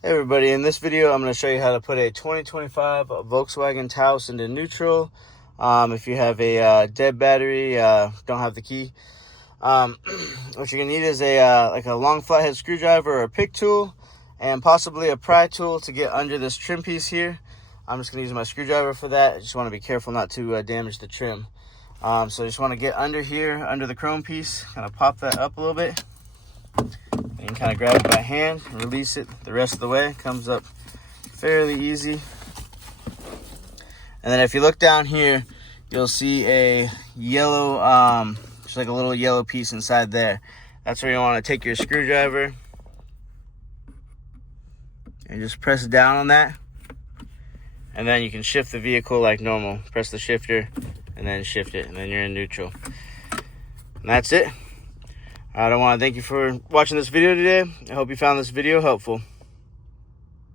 Hey everybody, in this video I'm going to show you how to put a 2025 Volkswagen Taos into neutral. If you have a dead battery, don't have the key, what you're going to need is a like a long flathead screwdriver or a pick tool, and possibly a pry tool to get under this trim piece here. I'm just going to use my screwdriver for that. I just want to be careful not to damage the trim. So I just want to get under here, under the chrome piece, kind of pop that up a little bit. You can kind of grab it by hand and release it the rest of the way. It comes up fairly easy. And then if you look down here, you'll see a yellow, just like a little yellow piece inside there. That's where you want to take your screwdriver and just press down on that. And then you can shift the vehicle like normal. Press the shifter and then shift it, and then you're in neutral. And that's it. I want to thank you for watching this video today. I hope you found this video helpful.